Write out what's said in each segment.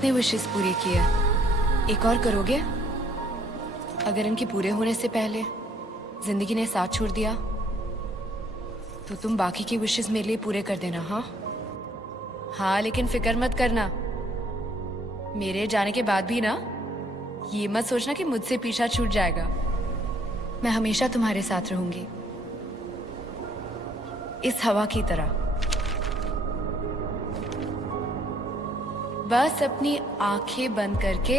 कितने विशेस पूरे किए, एक और करोगे? अगर इनके पूरे होने से पहले जिंदगी ने साथ छोड़ दिया तो तुम बाकी की विशेस मेरे लिए पूरे कर देना। हाँ हाँ, लेकिन फिक्र मत करना, मेरे जाने के बाद भी ना ये मत सोचना कि मुझसे पीछा छूट जाएगा। मैं हमेशा तुम्हारे साथ रहूंगी, इस हवा की तरह। बस अपनी आंखें बंद करके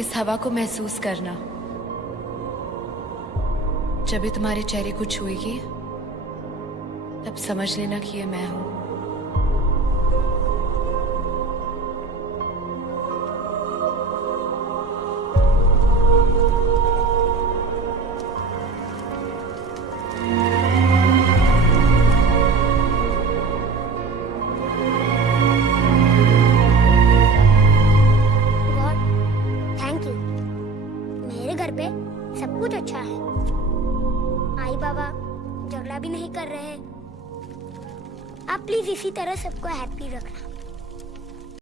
इस हवा को महसूस करना। जब ये तुम्हारे चेहरे को छुएगी तब समझ लेना कि ये मैं हूं। घर पे सब कुछ अच्छा है, आई बाबा झगड़ा भी नहीं कर रहे हैं। आप प्लीज इसी तरह सबको हैप्पी रखना।